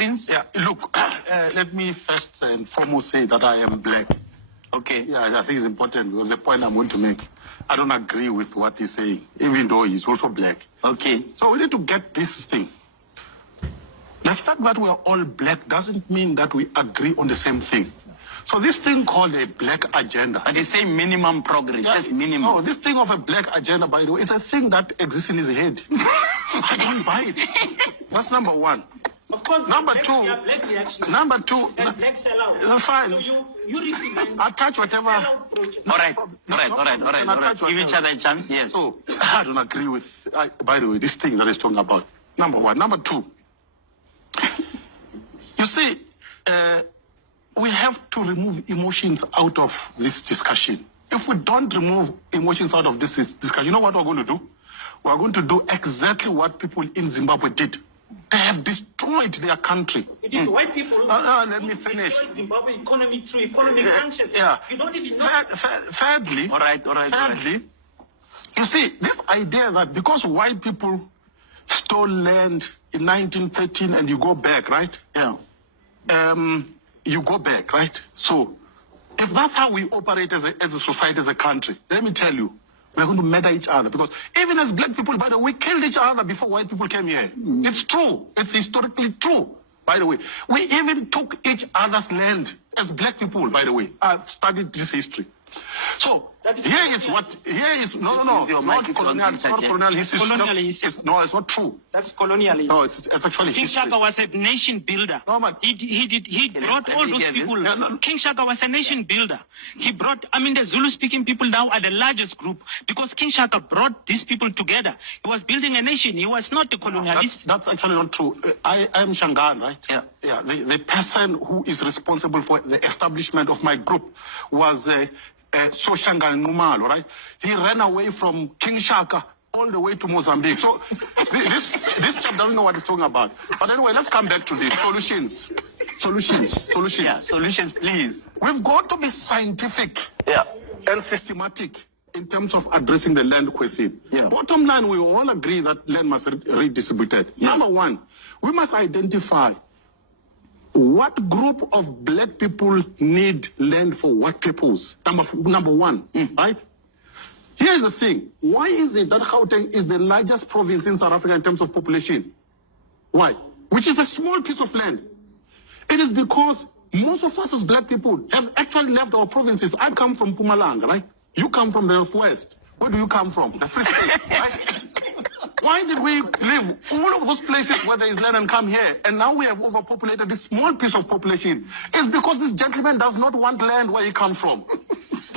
Prince? Yeah, look, let me first and foremost say that I am black. Okay. Yeah, I think it's important because the point I'm going to make, I don't agree with what he's saying, even though he's also black. Okay. So we need to get this thing. The fact that we're all black doesn't mean that we agree on the same thing. So this thing called a black agenda. But they say minimum progress. Yeah, That's minimum. No, this thing of a black agenda, by the way, is a thing that exists in his head. I don't buy it. That's number one. Of course, Number black, two. black reaction. Number two. And black sellouts. That's fine. So you represent Attach whatever. sellout project. All right. Give each other a chance. Yes. So I don't agree with, by the way, this thing that he's talking about. Number one. Number two. You see, we have to remove emotions out of this discussion. If we don't remove emotions out of this discussion, you know what we're going to do? We're going to do exactly what people in Zimbabwe did. They have destroyed their country. It is white people let me finish. destroyed Zimbabwe economy through economic sanctions. Yeah. You don't even know. Thirdly, All right. you see, this idea that because white people stole land in 1913 and you go back, right? Yeah. You go back, right? So, if that's how we operate as a society, as a country, let me tell you, we're going to murder each other. Because even as black people, by the way, we killed each other before white people came here. It's true. It's historically true, by the way. We even took each other's land as black people, by the way. I've studied this history. So, no, Your mic not is colonial, on it's not colonial history. No, it's not true. That's colonialism. No, it's actually King history. Shaka was a nation builder. No, man. He brought all those people. Yeah, no. King Shaka was a nation builder. He brought, the Zulu-speaking people now are the largest group because King Shaka brought these people together. He was building a nation. He was not a colonialist. That's actually not true. I am Shangaan, right? Yeah. Yeah. The person who is responsible for the establishment of my group was So Shangaan Ngumalo, right? He ran away from King Shaka all the way to Mozambique. So this chap doesn't know what he's talking about. But anyway, let's come back to this. Solutions. Yeah. Solutions, please. We've got to be scientific Yeah. and systematic in terms of addressing the land question. Yeah. Bottom line, we all agree that land must be redistributed. Number one, we must identify what group of black people need land for what purpose. Number one, right? Here's the thing. Why is it that Gauteng is the largest province in South Africa in terms of population? Why? Which is a small piece of land. It is because most of us as black people have actually left our provinces. I come from Mpumalanga, right? You come from the Northwest. Where do you come from? The Free State, right? Why did we leave all of those places where there is land and come here? And now we have overpopulated this small piece of population. It's because this gentleman does not want land where he comes from.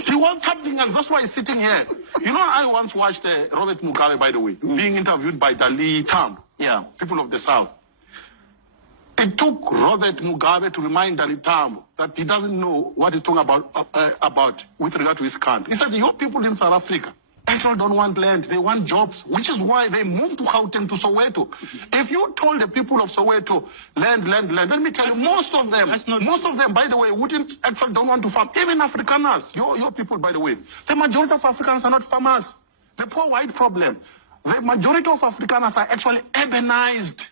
He wants something else. That's why he's sitting here. You know, I once watched Robert Mugabe, by the way, being interviewed by Dali Tambo. Yeah. People of the South. It took Robert Mugabe to remind Dali Tambo that he doesn't know what he's talking about with regard to his country. He said, your people in South Africa actually don't want land, they want jobs, which is why they moved to Gauteng, to Soweto. If you told the people of Soweto, land, let me tell you, most of them, by the way, don't want to farm. Even Afrikaners, your people, by the way, the majority of Africans are not farmers. The poor white problem. The majority of Afrikaners are actually urbanized,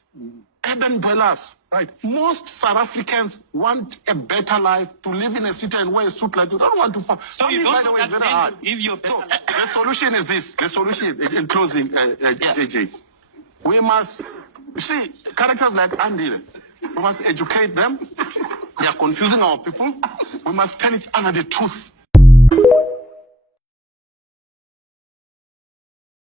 urban dwellers, right? Most South Africans want a better life, to live in a city and wear a suit like you. Don't want to farm. So you by don't the way, it's want very hard. give you a better So life. the solution is this. The solution, in closing, JJ, we must, see, characters like Andy, we must educate them. They are confusing our people. We must tell each other the truth.